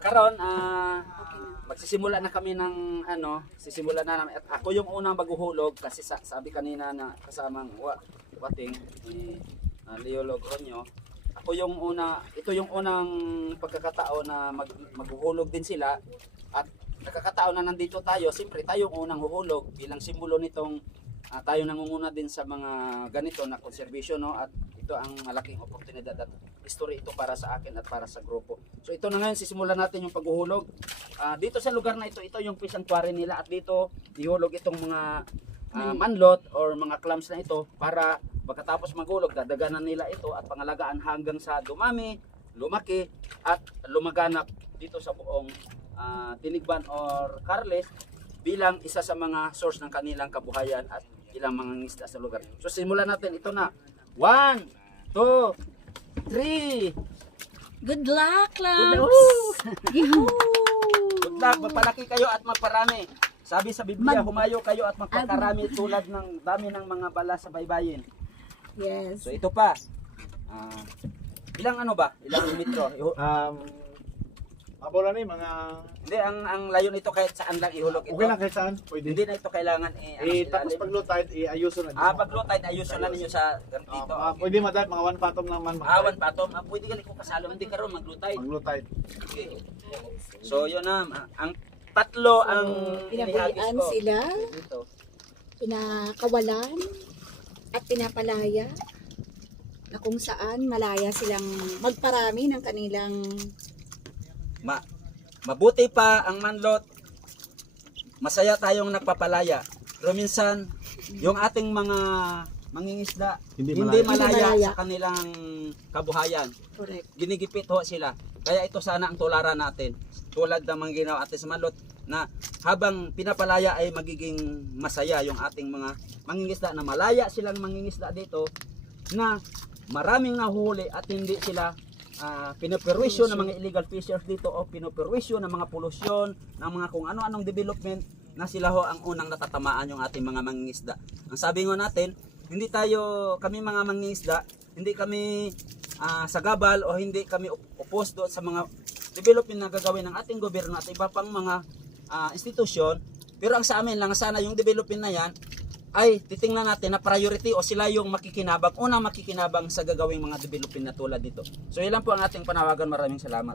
Karon magsisimula na kami ng sisimula na namin. At ako yung unang maghuhulog kasi sabi kanina na kasamang wating ni Leo Logroño. Ako yung ito yung unang pagkakataon na maghuhulog din sila at nakakataon na nandito tayo. Siyempre tayo yung unang huhulog bilang simbolo nitong tayo nangunguna din sa mga ganito na conservation, no? At ito ang malaking oportunidad at history ito para sa akin at para sa grupo. So ito na ngayon, sisimulan natin yung paghuhulog. Dito sa lugar na ito yung sanctuary nila at dito ihulog itong mga manlot or mga clams na ito para pagkatapos maghulog, dadaganan nila ito at pangalagaan hanggang sa dumami, lumaki at lumaganap dito sa buong Tinigban or Carles bilang isa sa mga source ng kanilang kabuhayan at ilang mga ngisda sa lugar. So simulan natin ito na. 1, 2, 3. Good luck, Good Lams! luck. Yehoo! Good luck, magpalaki kayo at magparami. Sabi sa Biblia, humayo kayo at magpakarami tulad ng dami ng mga bala sa baybayin. Yes. So ito pa. Ilang Ilang metro? Abola ni mga Hindi, ang layo nito kahit saan lang ihulog ito. okay lang kahit saan, pwede. Hindi na ito kailangan Tapos pag low tide, ayuso na. pag low tide, ayusin na ninyo sa dito. Pwede madad mga 1 patom naman. Awan patom, pwede ka ko kasalo, hindi karon mag low tide. Mag low tide. Okay. So yun na, ang tatlo ang Pinabulian inihagis ko sila, dito. pinakawalan, at pinapalaya na kung saan malaya silang magparami ng kanilang Mabuti pa ang manlot. Masaya tayong nagpapalaya. Pero minsan, yung ating mga mangingisda, hindi malaya sa kanilang kabuhayan. correct. Ginigipit ho sila. Kaya ito sana ang tularan natin. Tulad ng mga ginawa atin sa manlot na habang pinapalaya ay magiging masaya yung ating mga mangingisda na malaya silang mangingisda dito na maraming nahuhuli at hindi sila pinoperwisyo ng mga illegal fishers dito o pinoperwisyo ng mga polusyon, ng mga kung ano-anong development na sila ho ang unang natatamaan yung ating mga mangingisda. Ang sabi nga natin, kami mga mangingisda, hindi kami sagabal o hindi kami opposed doon sa mga development na gagawin ng ating gobyerno at iba pang mga institusyon. Pero ang sa amin lang, sana yung development na yan ay titingnan natin na priority o sila yung unang makikinabang sa gagawing mga development na tulad dito. So ilan po ang ating panawagan. Maraming salamat.